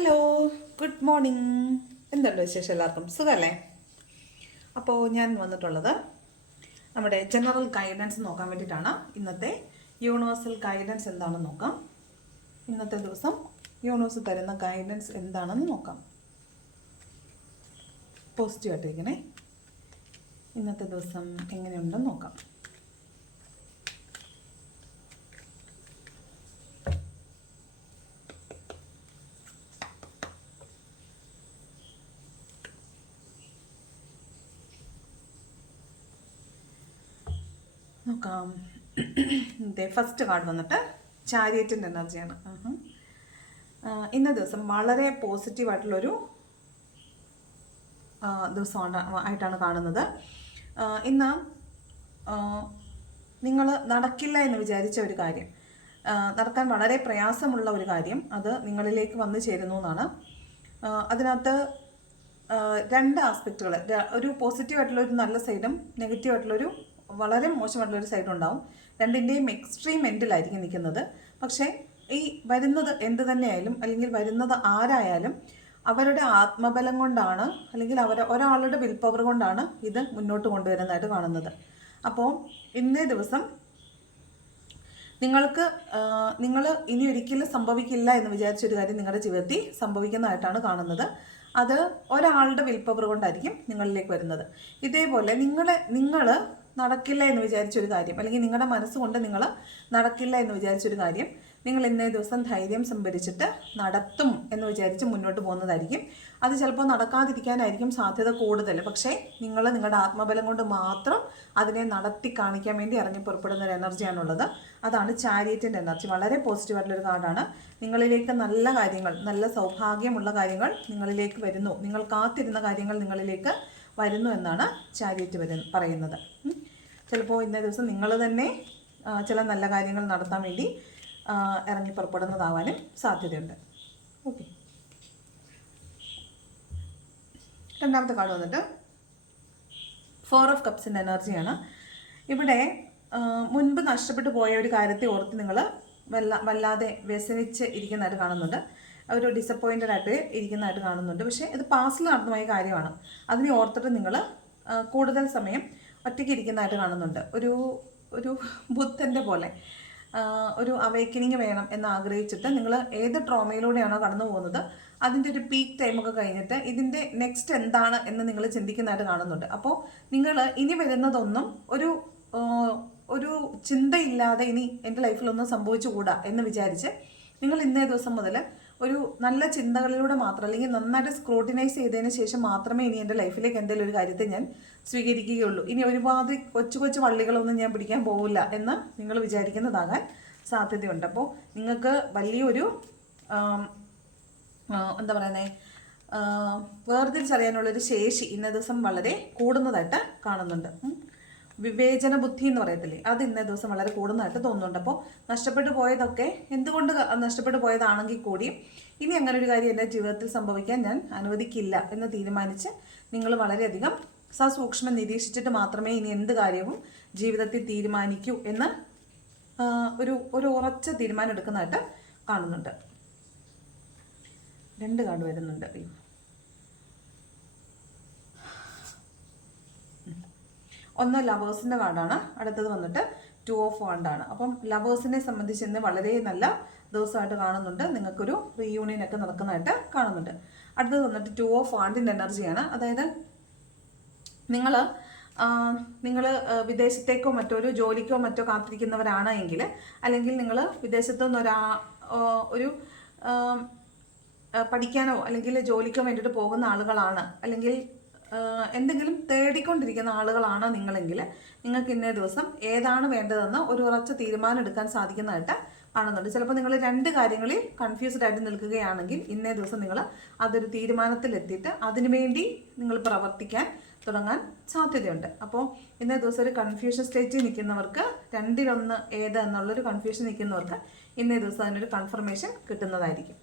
Hello good morning എന്തുണ്ട് വിശേഷം എല്ലാവർക്കും? സുഖമല്ലേ അപ്പോൾ ഞാൻ വന്നിട്ടുള്ളത് നമ്മുടെ ജനറൽ ഗൈഡൻസ് നോക്കാൻ വേണ്ടിയിട്ടാണ്. ഇന്നത്തെ യൂണിവേഴ്സൽ ഗൈഡൻസ് എന്താണെന്ന് നോക്കാം. ഇന്നത്തെ ദിവസം യൂണിവേഴ്സ് തരുന്ന ഗൈഡൻസ് എന്താണെന്ന് നോക്കാം. പോസിറ്റീവ് ആയിട്ടിരിക്കണേ. ഇന്നത്തെ ദിവസം എങ്ങനെയുണ്ടെന്ന് നോക്കാം. നോക്കാം. ഇതേ ഫസ്റ്റ് കാർഡ് വന്നിട്ട് ചാരിയറ്റിന്റെ എനർജിയാണ്. ഇന്ന ദിവസം വളരെ പോസിറ്റീവായിട്ടുള്ളൊരു ദിവസമാണ് ആയിട്ടാണ് കാണുന്നത്. ഇന്ന് നിങ്ങൾ നടക്കില്ല എന്ന് വിചാരിച്ച ഒരു കാര്യം നടക്കാൻ വളരെ പ്രയാസമുള്ള ഒരു കാര്യം അത് നിങ്ങളിലേക്ക് വന്നു ചേരുന്നു എന്നാണ്. അതിനകത്ത് രണ്ട് ആസ്പെക്റ്റുകൾ ഒരു പോസിറ്റീവ് ആയിട്ടുള്ള ഒരു നല്ല സൈഡും നെഗറ്റീവ് ആയിട്ടുള്ളൊരു വളരെ മോശമായിട്ടുള്ളൊരു സൈഡ് ഉണ്ടാവും. രണ്ടിന്റെയും എക്സ്ട്രീം എൻഡിലായിരിക്കും നിൽക്കുന്നത്. പക്ഷേ ഈ വരുന്നത് എന്ത് തന്നെയായാലും അല്ലെങ്കിൽ വരുന്നത് ആരായാലും അവരുടെ ആത്മബലം കൊണ്ടാണ് അല്ലെങ്കിൽ അവർ ഒരാളുടെ വിൽ പവർ കൊണ്ടാണ് ഇത് മുന്നോട്ട് കൊണ്ടുവരുന്നതായിട്ട് കാണുന്നത്. അപ്പോൾ ഇന്നേ ദിവസം നിങ്ങൾക്ക് നിങ്ങൾ ഇനി ഒരിക്കലും സംഭവിക്കില്ല എന്ന് വിചാരിച്ചൊരു കാര്യം നിങ്ങളുടെ ജീവിതത്തിൽ സംഭവിക്കുന്നതായിട്ടാണ് കാണുന്നത്. അത് ഒരാളുടെ വിൽ പവർ കൊണ്ടായിരിക്കും നിങ്ങളിലേക്ക് വരുന്നത്. ഇതേപോലെ നിങ്ങളെ നിങ്ങൾ നടക്കില്ല എന്ന് വിചാരിച്ചൊരു കാര്യം. അല്ലെങ്കിൽ നിങ്ങളുടെ മനസ്സുകൊണ്ട് നിങ്ങൾ നടക്കില്ല എന്ന് വിചാരിച്ചൊരു കാര്യം. നിങ്ങൾ ഇന്നേ ദിവസം ധൈര്യം സംഭരിച്ചിട്ട് നടത്തും എന്ന് വിചാരിച്ച് മുന്നോട്ട് പോകുന്നതായിരിക്കും. അത് ചിലപ്പോൾ നടക്കാതിരിക്കാനായിരിക്കും സാധ്യത കൂടുതൽ. പക്ഷേ നിങ്ങൾ നിങ്ങളുടെ ആത്മബലം കൊണ്ട് മാത്രം അതിനെ നടത്തി കാണിക്കാൻ വേണ്ടി ഇറങ്ങി പുറപ്പെടുന്ന ഒരു എനർജിയാണുള്ളത് അതാണ് ചാരിയറ്റിന്റെ എനർജി വളരെ പോസിറ്റീവായിട്ടുള്ളൊരു കാർഡാണ്. നിങ്ങളിലേക്ക് നല്ല കാര്യങ്ങൾ നല്ല സൗഭാഗ്യമുള്ള കാര്യങ്ങൾ നിങ്ങളിലേക്ക് വരുന്നു. നിങ്ങൾ കാത്തിരുന്ന കാര്യങ്ങൾ നിങ്ങളിലേക്ക് വരുന്നു എന്നാണ് ചാരിയറ്റ് പറയുന്നത്. ചിലപ്പോൾ ഇന്നേ ദിവസം നിങ്ങൾ തന്നെ ചില നല്ല കാര്യങ്ങൾ നടത്താൻ വേണ്ടി ഇറങ്ങി പുറപ്പെടുന്നതാവാനും സാധ്യതയുണ്ട്. ഓക്കെ. രണ്ടാമത്തെ കാർഡ് വന്നിട്ട് ഫോർ ഓഫ് കപ്സിന്റെ എനർജിയാണ് ഇവിടെ മുൻപ് നഷ്ടപ്പെട്ടു പോയ ഒരു കാര്യത്തെ ഓർത്ത് നിങ്ങൾ വല്ല വല്ലാതെ വ്യസനിച്ച് ഇരിക്കുന്നതായിട്ട് കാണുന്നുണ്ട്. ഒരു ഡിസപ്പോയിന്റഡ് ആയിട്ട് ഇരിക്കുന്നതായിട്ട് കാണുന്നുണ്ട്. പക്ഷേ ഇത് പാസ്റ്റിൽ നടന്നുപോയ കാര്യമാണ്. അതിനെ ഓർത്തിട്ട് നിങ്ങൾ കൂടുതൽ സമയം ഒറ്റയ്ക്ക് ഇരിക്കുന്നതായിട്ട് കാണുന്നുണ്ട്. ഒരു ഒരു ബുദ്ധന്റെ പോലെ. ഒരു അവേക്കനിങ് വേണം എന്ന് ആഗ്രഹിച്ചിട്ട് നിങ്ങൾ ഏത് ട്രോമയിലൂടെയാണോ കടന്നു പോകുന്നത് അതിന്റെ ഒരു പീക്ക് ടൈമൊക്കെ കഴിഞ്ഞിട്ട് ഇതിന്റെ നെക്സ്റ്റ് എന്താണ് എന്ന് നിങ്ങൾ ചിന്തിക്കുന്നതായിട്ട് കാണുന്നുണ്ട്. അപ്പോൾ നിങ്ങൾ ഇനി വരുന്നതൊന്നും ഒരു ഒരു ചിന്തയില്ലാതെ ഇനി എന്റെ ലൈഫിലൊന്നും സംഭവിച്ചുകൂടാ എന്ന് വിചാരിച്ച് നിങ്ങൾ ഇന്നേ ദിവസം മുതൽ ഒരു നല്ല ചിന്തകളിലൂടെ മാത്രം അല്ലെങ്കിൽ നന്നായിട്ട് സ്ക്രൂട്ടിനൈസ് ചെയ്തതിന് ശേഷം മാത്രമേ ഇനി എന്റെ ലൈഫിലേക്ക് എന്തെങ്കിലും ഒരു കാര്യത്തെ ഞാൻ സ്വീകരിക്കുകയുള്ളൂ. ഇനി ഒരുപാട് കൊച്ചു കൊച്ചു വള്ളികളൊന്നും ഞാൻ പിടിക്കാൻ പോകില്ല എന്ന് നിങ്ങൾ വിചാരിക്കുന്നതാകാൻ സാധ്യതയുണ്ട്. അപ്പോൾ നിങ്ങൾക്ക് വലിയൊരു എന്താ പറയുന്നത് വേർതിരിച്ചറിയാനുള്ളൊരു ശേഷി ഇന്ന ദിവസം വളരെ കൂടുന്നതായിട്ട് കാണുന്നുണ്ട്. വിവേചന ബുദ്ധി എന്ന് പറയത്തില്ലേ? അത് ഇന്നേ ദിവസം വളരെ കൂടുന്നതായിട്ട് തോന്നുന്നുണ്ട്. അപ്പോൾ നഷ്ടപ്പെട്ടു പോയതൊക്കെ എന്തുകൊണ്ട് നഷ്ടപ്പെട്ടു പോയതാണെങ്കിൽ കൂടിയും ഇനി അങ്ങനെ ഒരു കാര്യം എന്റെ ജീവിതത്തിൽ സംഭവിക്കാൻ ഞാൻ അനുവദിക്കില്ല എന്ന് തീരുമാനിച്ച് നിങ്ങൾ വളരെയധികം സസൂക്ഷ്മം നിരീക്ഷിച്ചിട്ട് മാത്രമേ ഇനി എന്ത് കാര്യവും ജീവിതത്തിൽ തീരുമാനിക്കൂ എന്ന് ഒരു ഒരു ഉറച്ച തീരുമാനം എടുക്കുന്നതായിട്ട് കാണുന്നുണ്ട്. രണ്ട് കാർഡ് വരുന്നുണ്ട്. ഒന്ന് ലവേഴ്സിന്റെ കാർഡാണ് അടുത്തത് വന്നിട്ട് ടു ഓഫ് വാണ്ടാണ് അപ്പം ലവേഴ്സിനെ സംബന്ധിച്ച് ഇന്ന് വളരെ നല്ല ദിവസമായിട്ട് കാണുന്നുണ്ട്. നിങ്ങൾക്കൊരു റീയൂണിയൻ ഒക്കെ നടക്കുന്നതായിട്ട് കാണുന്നുണ്ട്. അടുത്തത് വന്നിട്ട് ടു ഓഫ് വാണ്ടിന്റെ എനർജിയാണ് അതായത് നിങ്ങൾ നിങ്ങൾ വിദേശത്തേക്കോ മറ്റോ ഒരു ജോലിക്കോ മറ്റോ കാത്തിരിക്കുന്നവരാണ് എങ്കിൽ അല്ലെങ്കിൽ നിങ്ങൾ വിദേശത്തു നിന്നൊരാ ഒരു പഠിക്കാനോ അല്ലെങ്കിൽ ജോലിക്കോ വേണ്ടിയിട്ട് പോകുന്ന ആളുകളാണ്. അല്ലെങ്കിൽ എന്തെങ്കിലും തേടിക്കൊണ്ടിരിക്കുന്ന ആളുകളാണ് നിങ്ങളെങ്കിൽ നിങ്ങൾക്ക് ഇന്നേ ദിവസം ഏതാണ് വേണ്ടതെന്ന് ഒരു ഉറച്ച തീരുമാനം എടുക്കാൻ സാധിക്കുന്നതായിട്ട് കാണുന്നുണ്ട്. ചിലപ്പോൾ നിങ്ങൾ രണ്ട് കാര്യങ്ങളിൽ കൺഫ്യൂസ്ഡ് ആയിട്ട് നിൽക്കുകയാണെങ്കിൽ ഇന്നേ ദിവസം നിങ്ങൾ അതൊരു തീരുമാനത്തിലെത്തിയിട്ട് അതിനുവേണ്ടി നിങ്ങൾ പ്രവർത്തിക്കാൻ തുടങ്ങാൻ സാധ്യതയുണ്ട്. അപ്പോൾ ഇന്നേ ദിവസം ഒരു കൺഫ്യൂഷൻ സ്റ്റേജിൽ നിൽക്കുന്നവർക്ക് രണ്ടിലൊന്ന് ഏത് എന്നുള്ളൊരു കൺഫ്യൂഷൻ നിൽക്കുന്നവർക്ക് ഇന്നേ ദിവസം അതിനൊരു കൺഫർമേഷൻ കിട്ടുന്നതായിരിക്കും.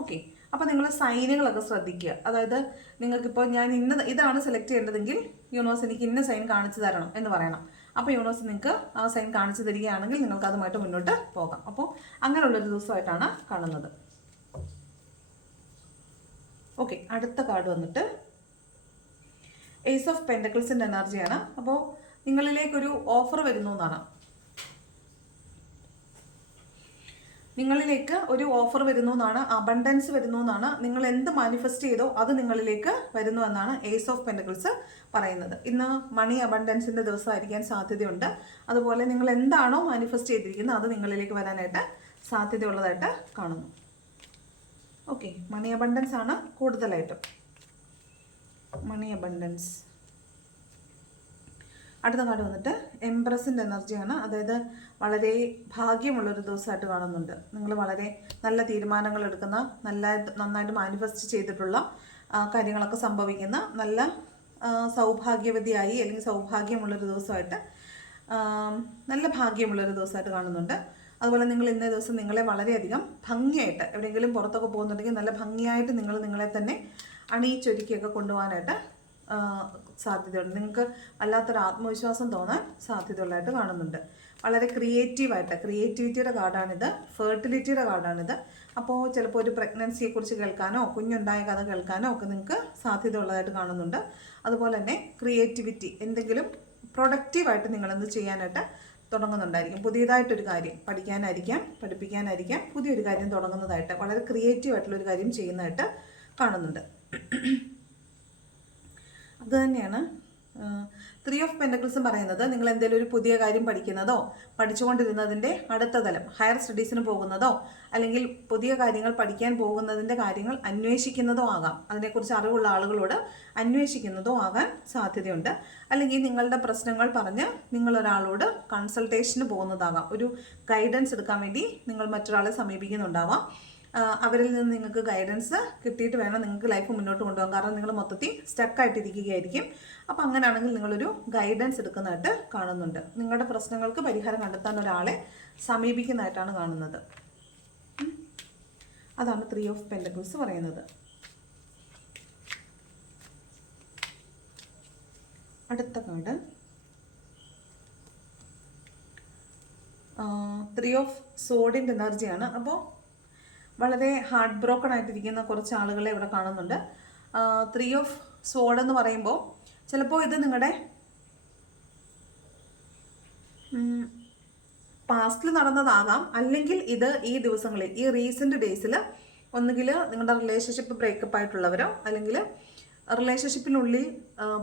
ഓക്കെ അപ്പോൾ നിങ്ങൾ സൈനുകളൊക്കെ ശ്രദ്ധിക്കുക. അതായത് നിങ്ങൾക്കിപ്പോൾ ഞാൻ ഇന്ന ഇതാണ് സെലക്ട് ചെയ്യേണ്ടതെങ്കിൽ യൂണിവേഴ്സ് എനിക്ക് ഇന്ന സൈൻ കാണിച്ചു തരണം എന്ന് പറയണം. അപ്പോൾ യൂണിവേഴ്സ് നിങ്ങൾക്ക് ആ സൈൻ കാണിച്ചു തരികയാണെങ്കിൽ നിങ്ങൾക്ക് അതുമായിട്ട് മുന്നോട്ട് പോകാം. അപ്പോൾ അങ്ങനെയുള്ളൊരു ദിവസമായിട്ടാണ് കാണുന്നത്. ഓക്കെ അടുത്ത കാർഡ് വന്നിട്ട് എയ്സ് ഓഫ് പെൻഡക്കിൾസിന്റെ എനർജിയാണ് അപ്പോൾ നിങ്ങളിലേക്കൊരു ഓഫർ വരുന്നു എന്നാണ്. നിങ്ങളിലേക്ക് ഒരു ഓഫർ വരുന്നു എന്നാണ് അബണ്ടൻസ് വരുന്നു എന്നാണ് നിങ്ങൾ എന്ത് മാനിഫെസ്റ്റ് ചെയ്തോ അത് നിങ്ങളിലേക്ക് വരുന്നു എന്നാണ് ഏസ് ഓഫ് പെൻഡിക്കിൾസ് പറയുന്നത്. ഇന്ന് മണി അബണ്ടൻസിന്റെ ദിവസമായിരിക്കാൻ സാധ്യതയുണ്ട്. അതുപോലെ നിങ്ങൾ എന്താണോ മാനിഫെസ്റ്റ് ചെയ്തിരിക്കുന്നത് അത് നിങ്ങളിലേക്ക് വരാനായിട്ട് സാധ്യതയുള്ളതായിട്ട് കാണുന്നു. ഓക്കെ മണി അബണ്ടൻസ് ആണ് കൂടുതലായിട്ടും. മണി അബണ്ടൻസ് അടുത്ത കാർഡ് വന്നിട്ട് എംപ്രസിന്റെ എനർജിയാണ്. അതായത് വളരെ ഭാഗ്യമുള്ളൊരു ദിവസമായിട്ട് കാണുന്നുണ്ട്. നിങ്ങൾ വളരെ നല്ല തീരുമാനങ്ങൾ എടുക്കുന്ന നല്ല നന്നായിട്ട് മാനിഫെസ്റ്റ് ചെയ്തിട്ടുള്ള കാര്യങ്ങളൊക്കെ സംഭവിക്കുന്ന നല്ല സൗഭാഗ്യവതിയായി അല്ലെങ്കിൽ സൗഭാഗ്യമുള്ളൊരു ദിവസമായിട്ട് നല്ല ഭാഗ്യമുള്ളൊരു ദിവസമായിട്ട് കാണുന്നുണ്ട്. അതുപോലെ നിങ്ങൾ ഇന്നേ ദിവസം നിങ്ങളെ വളരെയധികം ഭംഗിയായിട്ട് എവിടെയെങ്കിലും പുറത്തൊക്കെ പോകുന്നുണ്ടെങ്കിൽ നല്ല ഭംഗിയായിട്ട് നിങ്ങൾ നിങ്ങളെ തന്നെ അണിയിച്ചൊരുക്കിയൊക്കെ കൊണ്ടുപോകാനായിട്ട് സാധ്യതയുണ്ട്. നിങ്ങൾക്ക് വല്ലാത്തൊരു ആത്മവിശ്വാസം തോന്നാൻ സാധ്യതയുള്ളതായിട്ട് കാണുന്നുണ്ട്. വളരെ ക്രിയേറ്റീവായിട്ട് ക്രിയേറ്റിവിറ്റിയുടെ കാർഡാണിത് ഫെർട്ടിലിറ്റിയുടെ കാർഡാണിത്. അപ്പോൾ ചിലപ്പോൾ ഒരു പ്രഗ്നൻസിയെക്കുറിച്ച് കേൾക്കാനോ കുഞ്ഞുണ്ടായ കഥ കേൾക്കാനോ ഒക്കെ നിങ്ങൾക്ക് സാധ്യത ഉള്ളതായിട്ട് കാണുന്നുണ്ട്. അതുപോലെ തന്നെ ക്രിയേറ്റിവിറ്റി എന്തെങ്കിലും പ്രൊഡക്റ്റീവായിട്ട് നിങ്ങളെന്ത് ചെയ്യാനായിട്ട് തുടങ്ങുന്നുണ്ടായിരിക്കും. പുതിയതായിട്ടൊരു കാര്യം പഠിക്കാനായിരിക്കാം പഠിപ്പിക്കാനായിരിക്കാം പുതിയൊരു കാര്യം തുടങ്ങുന്നതായിട്ട് വളരെ ക്രിയേറ്റീവായിട്ടുള്ളൊരു കാര്യം ചെയ്യുന്നതായിട്ട് കാണുന്നുണ്ട്. അത് തന്നെയാണ് ത്രീ ഓഫ് പെൻഡക്കിൾസും പറയുന്നത് നിങ്ങൾ എന്തെങ്കിലും ഒരു പുതിയ കാര്യം പഠിക്കുന്നതോ പഠിച്ചുകൊണ്ടിരുന്നതിന്റെ അടുത്ത തലം ഹയർ സ്റ്റഡീസിന് പോകുന്നതോ അല്ലെങ്കിൽ പുതിയ കാര്യങ്ങൾ പഠിക്കാൻ പോകുന്നതിന്റെ കാര്യങ്ങൾ അന്വേഷിക്കുന്നതോ ആകാം. അതിനെക്കുറിച്ച് അറിവുള്ള ആളുകളോട് അന്വേഷിക്കുന്നതോ ആകാൻ സാധ്യതയുണ്ട്. അല്ലെങ്കിൽ നിങ്ങളുടെ പ്രശ്നങ്ങൾ പറഞ്ഞ് നിങ്ങളൊരാളോട് കൺസൾട്ടേഷന് പോകുന്നതാകാം. ഒരു ഗൈഡൻസ് എടുക്കാൻ വേണ്ടി നിങ്ങൾ മറ്റൊരാളെ സമീപിക്കുന്നുണ്ടാവാം. അവരിൽ നിന്ന് നിങ്ങൾക്ക് ഗൈഡൻസ് കിട്ടിയിട്ട് വേണം നിങ്ങൾക്ക് ലൈഫ് മുന്നോട്ട് കൊണ്ടുപോകാൻ. കാരണം നിങ്ങൾ മൊത്തത്തിൽ സ്റ്റക്കായിട്ടിരിക്കുകയായിരിക്കും അപ്പോൾ അങ്ങനെയാണെങ്കിൽ നിങ്ങളൊരു ഗൈഡൻസ് എടുക്കുന്നതായിട്ട് കാണുന്നുണ്ട്. നിങ്ങളുടെ പ്രശ്നങ്ങൾക്ക് പരിഹാരം കണ്ടെത്താൻ ഒരാളെ സമീപിക്കുന്നതായിട്ടാണ് കാണുന്നത്. അതാണ് ത്രീ ഓഫ് പെൻഡക്കിൾസ് പറയുന്നത്. അടുത്ത കാർഡ് ത്രീ ഓഫ് സോഡിന്റെ എനർജിയാണ് അപ്പോൾ വളരെ ഹാർട്ട് ബ്രോക്കൺ ആയിട്ടിരിക്കുന്ന കുറച്ച് ആളുകളെ ഇവിടെ കാണുന്നുണ്ട്. ത്രീ ഓഫ് സോഡ് എന്ന് പറയുമ്പോൾ ചിലപ്പോൾ ഇത് നിങ്ങളുടെ പാസ്റ്റിൽ നടന്നതാകാം. അല്ലെങ്കിൽ ഇത് ഈ ദിവസങ്ങളിൽ ഈ റീസെന്റ് ഡേയ്സിൽ ഒന്നുകിൽ നിങ്ങളുടെ റിലേഷൻഷിപ്പ് ബ്രേക്കപ്പ് ആയിട്ടുള്ളവരോ അല്ലെങ്കിൽ റിലേഷൻഷിപ്പിനുള്ളിൽ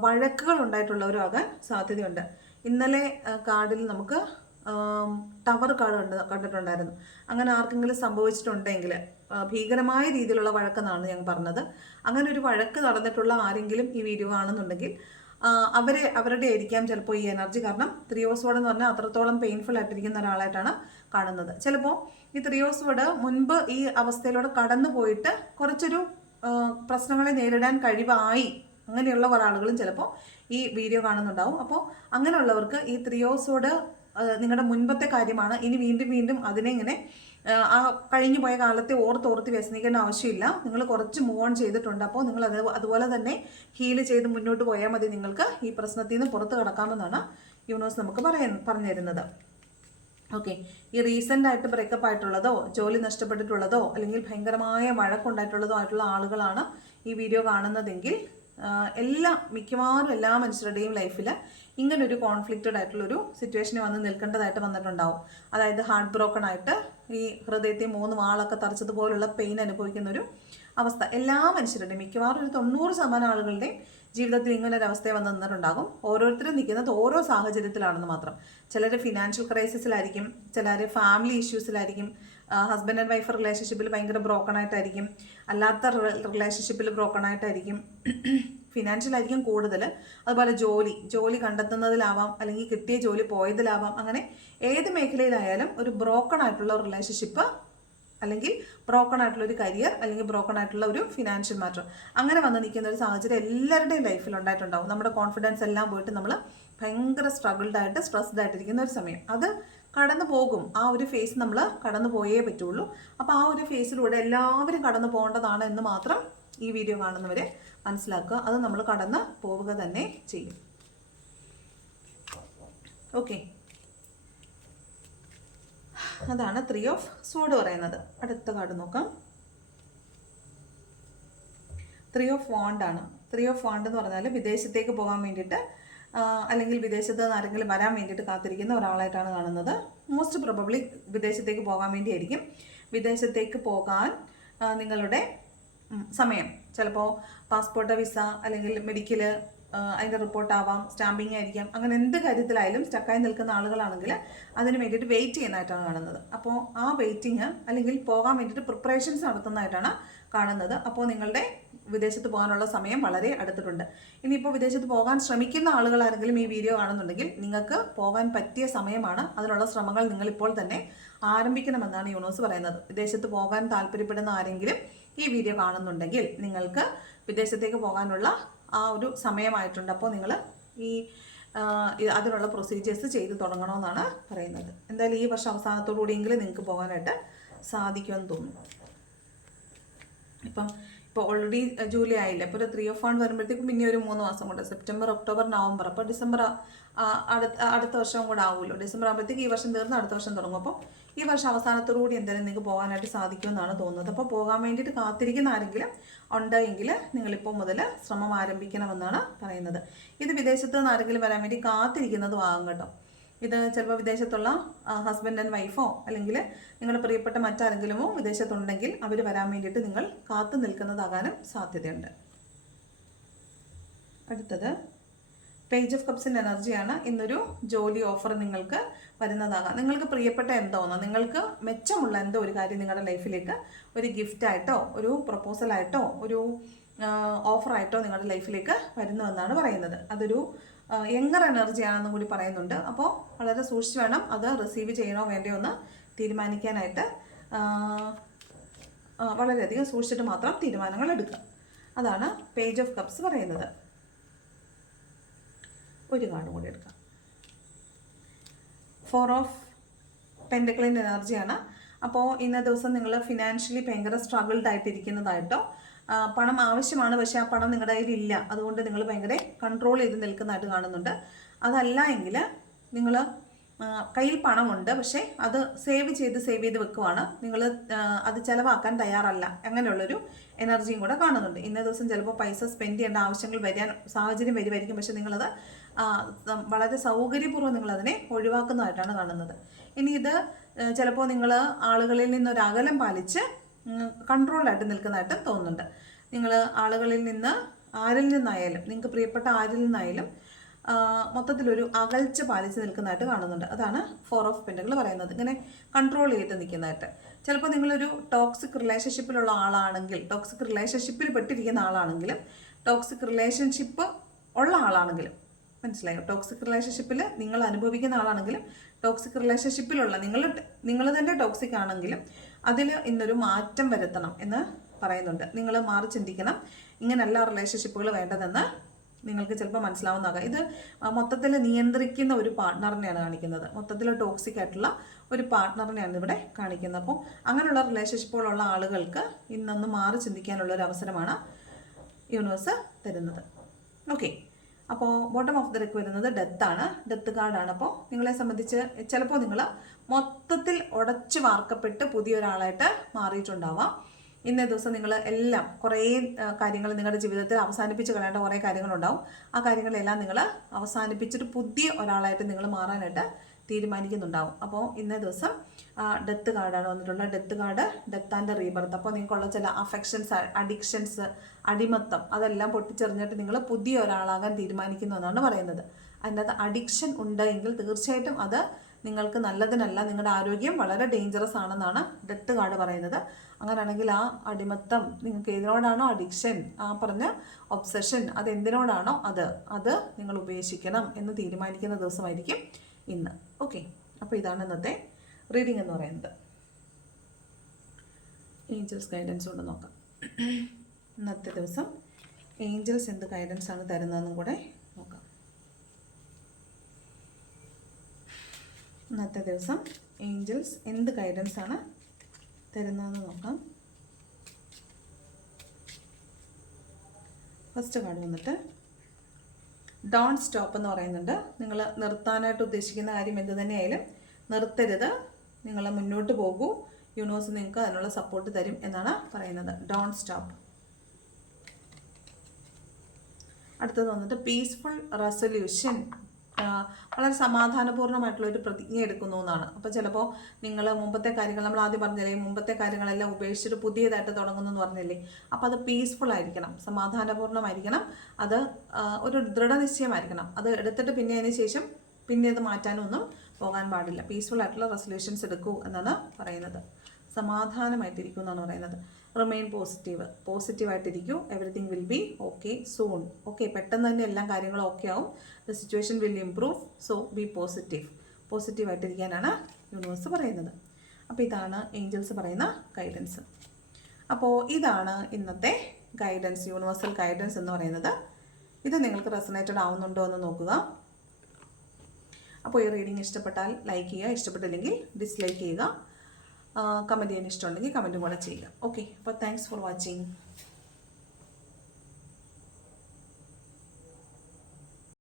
വഴക്കുകൾ ഉണ്ടായിട്ടുള്ളവരോ ആകാൻ സാധ്യതയുണ്ട്. ഇന്നലെ കാർഡിൽ നമുക്ക് ടവർ കാർഡ് കണ്ട് കണ്ടിട്ടുണ്ടായിരുന്നു. അങ്ങനെ ആർക്കെങ്കിലും സംഭവിച്ചിട്ടുണ്ടെങ്കിൽ ഭീകരമായ രീതിയിലുള്ള വഴക്കെന്നാണ് ഞാൻ പറഞ്ഞത്. അങ്ങനെ ഒരു വഴക്ക് നടന്നിട്ടുള്ള ആരെങ്കിലും ഈ വീഡിയോ കാണുന്നുണ്ടെങ്കിൽ അവരെ അവരുടെ ആയിരിക്കാം ചിലപ്പോൾ ഈ എനർജി കാരണം. ത്രിയോസോഡ് എന്ന് പറഞ്ഞാൽ അത്രത്തോളം പെയിൻഫുൾ ആയിട്ടിരിക്കുന്ന ഒരാളായിട്ടാണ് കാണുന്നത്. ചിലപ്പോൾ ഈ ത്രിയോസോഡ് മുൻപ് ഈ അവസ്ഥയിലൂടെ കടന്നു പോയിട്ട് കുറച്ചൊരു പ്രശ്നങ്ങളെ നേരിടാൻ കഴിവായി. അങ്ങനെയുള്ള ഒരാളുകളും ചിലപ്പോൾ ഈ വീഡിയോ കാണുന്നുണ്ടാവും. അപ്പോൾ അങ്ങനെയുള്ളവർക്ക് ഈ ത്രിയോസോഡ് നിങ്ങളുടെ മുൻപത്തെ കാര്യമാണ്. ഇനി വീണ്ടും വീണ്ടും അതിനെ ഇങ്ങനെ ആ, കഴിഞ്ഞു പോയ കാലത്തെ ഓർത്തോർത്ത് വ്യസനിക്കേണ്ട ആവശ്യമില്ല. നിങ്ങൾ കുറച്ച് മൂവ് ഓൺ ചെയ്തിട്ടുണ്ട്. അപ്പോൾ നിങ്ങൾ അത് അതുപോലെ തന്നെ ഹീൽ ചെയ്ത് മുന്നോട്ട് പോയാൽ മതി നിങ്ങൾക്ക് ഈ പ്രശ്നത്തിൽ നിന്ന് പുറത്ത് കിടക്കാമെന്നാണ് യൂണിവേഴ്സ് നമുക്ക് പറയാൻ പറഞ്ഞു തരുന്നത്. ഓക്കെ ഈ റീസെന്റ് ആയിട്ട് ബ്രേക്കപ്പ് ആയിട്ടുള്ളതോ ജോലി നഷ്ടപ്പെട്ടിട്ടുള്ളതോ അല്ലെങ്കിൽ ഭയങ്കരമായ വഴക്കുണ്ടായിട്ടുള്ളതോ ആയിട്ടുള്ള ആളുകളാണ് ഈ വീഡിയോ കാണുന്നതെങ്കിൽ എല്ലാ മിക്കവാറും എല്ലാ മനുഷ്യരുടെയും ലൈഫിൽ ഇങ്ങനൊരു കോൺഫ്ലിക്റ്റഡ് ആയിട്ടുള്ളൊരു സിറ്റുവേഷൻ വന്ന് നിൽക്കേണ്ടതായിട്ട് വന്നിട്ടുണ്ടാവും. അതായത് ഹാർട്ട് ബ്രോക്കൺ ആയിട്ട് ഈ ഹൃദയത്തെ മൂന്ന് വാളൊക്കെ തറച്ചതുപോലുള്ള പെയിൻ അനുഭവിക്കുന്ന ഒരു അവസ്ഥ. എല്ലാ മനുഷ്യരുടെയും മിക്കവാറും ഒരു തൊണ്ണൂറ് ശതമാനം ആളുകളുടെയും ജീവിതത്തിൽ ഇങ്ങനെ ഒരു അവസ്ഥ വന്ന് നിന്നിട്ടുണ്ടാകും. ഓരോരുത്തരും നിൽക്കുന്നത് ഓരോ സാഹചര്യത്തിലാണെന്ന് മാത്രം. ചിലർ ഫിനാൻഷ്യൽ ക്രൈസിസിലായിരിക്കും ചിലർ ഫാമിലി ഇഷ്യൂസിലായിരിക്കും ഹസ്ബൻഡ് ആൻഡ് വൈഫ് റിലേഷൻഷിപ്പിൽ ഭയങ്കര ബ്രോക്കൺ ആയിട്ടായിരിക്കും. അല്ലാത്ത റിലേഷൻഷിപ്പിൽ ബ്രോക്കൺ ആയിട്ടായിരിക്കും. ഫിനാൻഷ്യലായിരിക്കും കൂടുതൽ അതുപോലെ ജോലി ജോലി കണ്ടെത്തുന്നതിലാവാം അല്ലെങ്കിൽ കിട്ടിയ ജോലി പോയതിലാവാം അങ്ങനെ ഏത് മേഖലയിലായാലും ഒരു ബ്രോക്കൺ ആയിട്ടുള്ള റിലേഷൻഷിപ്പ് അല്ലെങ്കിൽ ബ്രോക്കൺ ആയിട്ടുള്ള ഒരു കരിയർ അല്ലെങ്കിൽ ബ്രോക്കൺ ആയിട്ടുള്ള ഒരു ഫിനാൻഷ്യൽ മാറ്റർ അങ്ങനെ വന്ന് നിൽക്കുന്ന ഒരു സാഹചര്യം എല്ലാവരുടെയും ലൈഫിൽ ഉണ്ടായിട്ടുണ്ടാവും. നമ്മുടെ കോൺഫിഡൻസ് എല്ലാം പോയിട്ട് നമ്മൾ ഭയങ്കര സ്ട്രഗിൾഡ് ആയിട്ട് സ്ട്രെസ്ഡ് ആയിട്ടിരിക്കുന്ന ഒരു സമയം. അത് കടന്നു പോകും. ആ ഒരു ഫേസ് നമ്മൾ കടന്നു പോയേ പറ്റുള്ളൂ. അപ്പോൾ ആ ഒരു ഫേസിലൂടെ എല്ലാവരും കടന്നു പോകേണ്ടതാണ് എന്ന് മാത്രം ഈ വീഡിയോ കാണുന്നവരെ മനസ്സിലാക്കുക. അത് നമ്മൾ കടന്ന് പോവുക തന്നെ ചെയ്യും. ഓക്കെ അതാണ് ത്രീ ഓഫ് സോഡ് പറയുന്നത്. അടുത്ത കാർഡ് നോക്കാം. ത്രീ ഓഫ് വാണ്ട് ആണ്. ത്രീ ഓഫ് വാണ്ട് എന്ന് പറഞ്ഞാൽ വിദേശത്തേക്ക് പോകാൻ വേണ്ടിയിട്ട് അല്ലെങ്കിൽ വിദേശത്ത് നിന്ന് ആരെങ്കിലും വരാൻ വേണ്ടിയിട്ട് കാത്തിരിക്കുന്ന ഒരാളായിട്ടാണ് കാണുന്നത്. മോസ്റ്റ് പ്രോബബ്ലി വിദേശത്തേക്ക് പോകാൻ വേണ്ടിയായിരിക്കും. വിദേശത്തേക്ക് പോകാൻ നിങ്ങളുടെ സമയം. ചിലപ്പോൾ പാസ്പോർട്ട് വിസ അല്ലെങ്കിൽ മെഡിക്കൽ അതിന്റെ റിപ്പോർട്ടാവാം സ്റ്റാമ്പിങ് ആയിരിക്കാം അങ്ങനെ എന്ത് കാര്യത്തിലായാലും സ്റ്റക്കായി നിൽക്കുന്ന ആളുകളാണെങ്കിൽ അതിന് വേണ്ടിയിട്ട് വെയിറ്റ് ചെയ്യുന്നതായിട്ടാണ് കാണുന്നത്. അപ്പോൾ ആ വെയിറ്റിംഗ് അല്ലെങ്കിൽ പോകാൻ വേണ്ടിയിട്ട് പ്രിപ്പറേഷൻസ് നടത്തുന്നതായിട്ടാണ് കാണുന്നത്. അപ്പോൾ നിങ്ങളുടെ വിദേശത്ത് പോകാനുള്ള സമയം വളരെ അടുത്തിട്ടുണ്ട്. ഇനിയിപ്പോൾ വിദേശത്ത് പോകാൻ ശ്രമിക്കുന്ന ആളുകളാരെങ്കിലും ഈ വീഡിയോ കാണുന്നുണ്ടെങ്കിൽ നിങ്ങൾക്ക് പോകാൻ പറ്റിയ സമയമാണ്. അതിനുള്ള ശ്രമങ്ങൾ നിങ്ങളിപ്പോൾ തന്നെ ആരംഭിക്കണമെന്നാണ് യൂണിവേഴ്സ് പറയുന്നത്. വിദേശത്ത് പോകാൻ താല്പര്യപ്പെടുന്ന ആരെങ്കിലും ഈ വീഡിയോ കാണുന്നുണ്ടെങ്കിൽ നിങ്ങൾക്ക് വിദേശത്തേക്ക് പോകാനുള്ള ആ ഒരു സമയമായിട്ടുണ്ട്. അപ്പോൾ നിങ്ങൾ ഈ അതിനുള്ള പ്രൊസീജിയേഴ്സ് ചെയ്ത് തുടങ്ങണമെന്നാണ് പറയുന്നത്. എന്തായാലും ഈ വർഷം അവസാനത്തോടു കൂടിയെങ്കിലും നിങ്ങൾക്ക് പോകാനായിട്ട് സാധിക്കുമെന്ന് തോന്നുന്നു. ഇപ്പം ഇപ്പോൾ ഓൾറെഡി ജൂലൈ ആയില്ല? അപ്പോൾ ഒരു ത്രീ ഓഫ് വൺ വരുമ്പോഴത്തേക്കും പിന്നെ ഒരു മൂന്ന് മാസം കൊണ്ട് സെപ്റ്റംബർ ഒക്ടോബർ നവംബർ അപ്പോൾ ഡിസംബർ അടുത്ത അടുത്ത വർഷം കൂടെ ആവുമല്ലോ. ഡിസംബർ ആകുമ്പോഴത്തേക്ക് ഈ വർഷം തീർന്ന് അടുത്ത വർഷം തുടങ്ങും. അപ്പോൾ ഈ വർഷം അവസാനത്തോടു കൂടി എന്തായാലും നിങ്ങൾക്ക് പോകാനായിട്ട് സാധിക്കുമെന്നാണ് തോന്നുന്നത്. അപ്പോൾ പോകാൻ വേണ്ടിയിട്ട് കാത്തിരിക്കുന്ന ആരെങ്കിലും ഉണ്ട് എങ്കിൽ നിങ്ങളിപ്പോൾ മുതൽ ശ്രമം ആരംഭിക്കണമെന്നാണ് പറയുന്നത്. ഇത് വിദേശത്ത് നിന്ന് ആരെങ്കിലും വരാൻ വേണ്ടി കാത്തിരിക്കുന്നതും ആകും കേട്ടോ. ഇത് ചിലപ്പോൾ വിദേശത്തുള്ള ഹസ്ബൻഡ് ആൻഡ് വൈഫോ അല്ലെങ്കിൽ നിങ്ങളുടെ പ്രിയപ്പെട്ട മറ്റാരെങ്കിലുമോ വിദേശത്തുണ്ടെങ്കിൽ അവർ വരാൻ വേണ്ടിയിട്ട് നിങ്ങൾ കാത്തു നിൽക്കുന്നതാകാനും സാധ്യതയുണ്ട്. അടുത്തത് പേജ് ഓഫ് കപ്സിന്റെ എനർജിയാണ് ഇന്നൊരു ജോലി ഓഫർ നിങ്ങൾക്ക് വരുന്നതാകാം. നിങ്ങൾക്ക് പ്രിയപ്പെട്ട എന്തോ എന്തോന്നോ നിങ്ങൾക്ക് മെച്ചമുള്ള എന്തോ ഒരു കാര്യം നിങ്ങളുടെ ലൈഫിലേക്ക് ഒരു ഗിഫ്റ്റായിട്ടോ ഒരു പ്രപ്പോസലായിട്ടോ ഒരു ഓഫറായിട്ടോ നിങ്ങളുടെ ലൈഫിലേക്ക് വരുന്നുവെന്നാണ് പറയുന്നത്. അതൊരു യങ്ങർ എനർജി ആണെന്നും കൂടി പറയുന്നുണ്ട്. അപ്പോൾ വളരെ സൂക്ഷിച്ച് വേണം അത് റിസീവ് ചെയ്യണോ വേണ്ടയോ എന്ന് തീരുമാനിക്കാനായിട്ട്. വളരെയധികം സൂക്ഷിച്ചിട്ട് മാത്രം തീരുമാനങ്ങൾ എടുക്കുക. അതാണ് പേജ് ഓഫ് കപ്സ് പറയുന്നത്. ഒരു കാർഡും കൂടി എടുക്കാം. ഫോർ ഓഫ് പെൻഡക്ലിന്റെ എനർജിയാണ് അപ്പോൾ ഇന്ന ദിവസം നിങ്ങൾ ഫിനാൻഷ്യലി ഭയങ്കര സ്ട്രഗിൾഡ് ആയിട്ടിരിക്കുന്നതായിട്ടോ പണം ആവശ്യമാണ് പക്ഷേ ആ പണം നിങ്ങളുടെ കയ്യിൽ ഇല്ല അതുകൊണ്ട് നിങ്ങൾ ഭയങ്കര കൺട്രോൾ ചെയ്ത് നിൽക്കുന്നതായിട്ട് കാണുന്നുണ്ട്. അതല്ല എങ്കിൽ നിങ്ങൾ കയ്യിൽ പണമുണ്ട് പക്ഷേ അത് സേവ് ചെയ്ത് സേവ് ചെയ്ത് വെക്കുവാണ്. നിങ്ങൾ അത് ചിലവാക്കാൻ തയ്യാറല്ല. അങ്ങനെയുള്ളൊരു എനർജിയും കൂടെ കാണുന്നുണ്ട്. ഇന്ന ദിവസം ചിലപ്പോൾ പൈസ സ്പെൻഡ് ചെയ്യേണ്ട ആവശ്യങ്ങൾ വരാൻ സാഹചര്യം വരുമായിരിക്കും. പക്ഷെ നിങ്ങളത് വളരെ സൗകര്യപൂർവം നിങ്ങളതിനെ ഒഴിവാക്കുന്നതായിട്ടാണ് കാണുന്നത്. ഇനി ഇത് ചിലപ്പോൾ നിങ്ങൾ ആളുകളിൽ നിന്നൊരകലം പാലിച്ച് കൺട്രോളായിട്ട് നിൽക്കുന്നതായിട്ട് തോന്നുന്നുണ്ട്. നിങ്ങൾ ആളുകളിൽ നിന്ന് ആരിൽ നിന്നായാലും നിങ്ങൾക്ക് പ്രിയപ്പെട്ട ആരിൽ നിന്നായാലും മൊത്തത്തിലൊരു അകൽച്ച പാലിച്ച് നിൽക്കുന്നതായിട്ട് കാണുന്നുണ്ട്. അതാണ് ഫോർ ഓഫ് പെൻഡുകൾ പറയുന്നത്. ഇങ്ങനെ കൺട്രോൾ ചെയ്ത് നിൽക്കുന്നതായിട്ട്. ചിലപ്പോൾ നിങ്ങളൊരു ടോക്സിക് റിലേഷൻഷിപ്പിലുള്ള ആളാണെങ്കിൽ ടോക്സിക് റിലേഷൻഷിപ്പിൽ പെട്ടിരിക്കുന്ന ആളാണെങ്കിലും ടോക്സിക് റിലേഷൻഷിപ്പ് ഉള്ള ആളാണെങ്കിലും മനസ്സിലായോ? ടോക്സിക് റിലേഷൻഷിപ്പിൽ നിങ്ങൾ അനുഭവിക്കുന്ന ആളാണെങ്കിലും ടോക്സിക് റിലേഷൻഷിപ്പിലുള്ള നിങ്ങൾ നിങ്ങൾ തന്നെ ടോക്സിക് ആണെങ്കിലും അതിൽ ഇന്നൊരു മാറ്റം വരുത്തണം എന്ന് പറയുന്നുണ്ട്. നിങ്ങൾ മാറി ചിന്തിക്കണം. ഇങ്ങനെയല്ല റിലേഷൻഷിപ്പുകൾ വേണ്ടതെന്ന് നിങ്ങൾക്ക് ചിലപ്പോൾ മനസ്സിലാവുന്നതാകാം. ഇത് മൊത്തത്തിൽ നിയന്ത്രിക്കുന്ന ഒരു പാർട്ട്ണറിനെയാണ് കാണിക്കുന്നത്. മൊത്തത്തിൽ ടോക്സിക് ആയിട്ടുള്ള ഒരു പാർട്ട്ണറിനെയാണ് ഇവിടെ കാണിക്കുന്നത്. അപ്പോൾ അങ്ങനെയുള്ള റിലേഷൻഷിപ്പുകളുള്ള ആളുകൾക്ക് ഇന്നൊന്ന് മാറി ചിന്തിക്കാനുള്ള ഒരു അവസരമാണ് യൂണിവേഴ്സ് തരുന്നത്. ഓക്കെ അപ്പോൾ ബോട്ടം ഓഫ് ദ റെക്ക് വരുന്നത് ഡെത്താണ് ഡെത്ത് കാർഡാണ് അപ്പോൾ നിങ്ങളെ സംബന്ധിച്ച് ചിലപ്പോൾ നിങ്ങൾ മൊത്തത്തിൽ ഉടച്ചു വാർക്കപ്പെട്ട് പുതിയൊരാളായിട്ട് മാറിയിട്ടുണ്ടാവാം. ഇന്നേ ദിവസം നിങ്ങൾ എല്ലാം കുറേ കാര്യങ്ങൾ നിങ്ങളുടെ ജീവിതത്തിൽ അവസാനിപ്പിച്ച് കളയേണ്ട കുറേ കാര്യങ്ങളുണ്ടാവും. ആ കാര്യങ്ങളെല്ലാം നിങ്ങൾ അവസാനിപ്പിച്ചിട്ട് പുതിയ ഒരാളായിട്ട് നിങ്ങൾ മാറാനായിട്ട് തീരുമാനിക്കുന്നുണ്ടാവും. അപ്പോൾ ഇന്നേ ദിവസം ഡെത്ത് കാർഡാണ് വന്നിട്ടുള്ളത് death card death and rebirth അപ്പോൾ നിങ്ങൾക്കുള്ള ചില അഫെക്ഷൻസ് അഡിക്ഷൻസ് അടിമത്തം അതെല്ലാം പൊട്ടിച്ചെറിഞ്ഞിട്ട് നിങ്ങൾ പുതിയ ഒരാളാകാൻ തീരുമാനിക്കുന്നു എന്നാണ് പറയുന്നത്. അതിനകത്ത് അഡിക്ഷൻ ഉണ്ടെങ്കിൽ തീർച്ചയായിട്ടും അത് നിങ്ങൾക്ക് നല്ലതിനല്ല നിങ്ങളുടെ ആരോഗ്യം വളരെ ഡേഞ്ചറസ് ആണെന്നാണ് ഡെത്ത് കാർഡ് പറയുന്നത്. അങ്ങനെയാണെങ്കിൽ ആ അടിമത്തം നിങ്ങൾക്ക് ഏതിനോടാണോ അഡിക്ഷൻ ആ പറഞ്ഞ ഒബ്സഷൻ അത് എന്തിനോടാണോ അത് അത് നിങ്ങൾ ഉപേക്ഷിക്കണം എന്ന് തീരുമാനിക്കുന്ന ദിവസമായിരിക്കും. ഇന്ന്. ഓക്കെ അപ്പോൾ ഇതാണ് ഇന്നത്തെ റീഡിംഗ് എന്ന് പറയുന്നത്. ഏഞ്ചൽസ് ഗൈഡൻസ് കൊണ്ട് നോക്കാം. ഇന്നത്തെ ദിവസം ഏഞ്ചൽസ് എന്ത് ഗൈഡൻസ് ആണ് തരുന്നതെന്നും കൂടെ നോക്കാം. ഇന്നത്തെ ദിവസം ഏഞ്ചൽസ് എന്ത് ഗൈഡൻസ് ആണ് തരുന്നതെന്ന് നോക്കാം. ഫസ്റ്റ് കാർഡ് വന്നിട്ട് ഡോൺ സ്റ്റോപ്പ് എന്ന് പറയുന്നുണ്ട്. നിങ്ങൾ നിർത്താനായിട്ട് ഉദ്ദേശിക്കുന്ന കാര്യം എന്ത് തന്നെയായാലും നിർത്തരുത്. നിങ്ങൾ മുന്നോട്ട് പോകൂ. യൂണിവേഴ്സ് നിങ്ങൾക്ക് അതിനുള്ള സപ്പോർട്ട് തരും എന്നാണ് പറയുന്നത്. ഡോൺ സ്റ്റോപ്പ് അടുത്തത് വന്നിട്ട് പീസ്ഫുൾ റെസൊല്യൂഷൻ വളരെ സമാധാനപൂർണമായിട്ടുള്ള ഒരു പ്രതിജ്ഞ എടുക്കുന്നു എന്നാണ്. അപ്പോൾ ചിലപ്പോൾ നിങ്ങൾ മുമ്പത്തെ കാര്യങ്ങൾ നമ്മൾ ആദ്യം പറഞ്ഞില്ലേ മുമ്പത്തെ കാര്യങ്ങളെല്ലാം ഉപേക്ഷിച്ചിട്ട് പുതിയതായിട്ട് തുടങ്ങുന്നു എന്ന് പറഞ്ഞില്ലേ? അപ്പോൾ അത് പീസ്ഫുൾ ആയിരിക്കണം സമാധാനപൂർണമായിരിക്കണം അത് ഒരു ദൃഢനിശ്ചയമായിരിക്കണം. അത് എടുത്തിട്ട് പിന്നെ അതിന് ശേഷം പിന്നെ അത് മാറ്റാനൊന്നും പോകാൻ പാടില്ല. പീസ്ഫുൾ ആയിട്ടുള്ള റെസൊല്യൂഷൻസ് എടുക്കൂ എന്നാണ് പറയുന്നത്. സമാധാനമായിട്ടിരിക്കും എന്നാണ് പറയുന്നത്. Remain positive പോസിറ്റീവായിട്ടിരിക്കും everything will be okay soon okay പെട്ടെന്ന് തന്നെ എല്ലാ കാര്യങ്ങളും ഓക്കെ ആവും. The situation will improve so be positive പോസിറ്റീവായിട്ടിരിക്കാനാണ് universe പറയുന്നത്. അപ്പോൾ ഇതാണ് ഏഞ്ചൽസ് പറയുന്ന ഗൈഡൻസ് അപ്പോൾ ഇതാണ് ഇന്നത്തെ ഗൈഡൻസ് യൂണിവേഴ്സൽ ഗൈഡൻസ് എന്ന് പറയുന്നത്. ഇത് നിങ്ങൾക്ക് റെസനേറ്റഡ് ആവുന്നുണ്ടോ എന്ന് നോക്കുക. അപ്പോൾ ഈ റീഡിംഗ് ഇഷ്ടപ്പെട്ടാൽ ലൈക്ക് ചെയ്യുക. ഇഷ്ടപ്പെട്ടില്ലെങ്കിൽ ഡിസ്ലൈക്ക് ചെയ്യുക. കമന്റ് ചെയ്യാൻ ഇഷ്ടമുണ്ടെങ്കിൽ കമന്റും കൂടെ ചെയ്യുക. ഓക്കെ അപ്പോൾ താങ്ക്സ് ഫോർ വാച്ചിങ്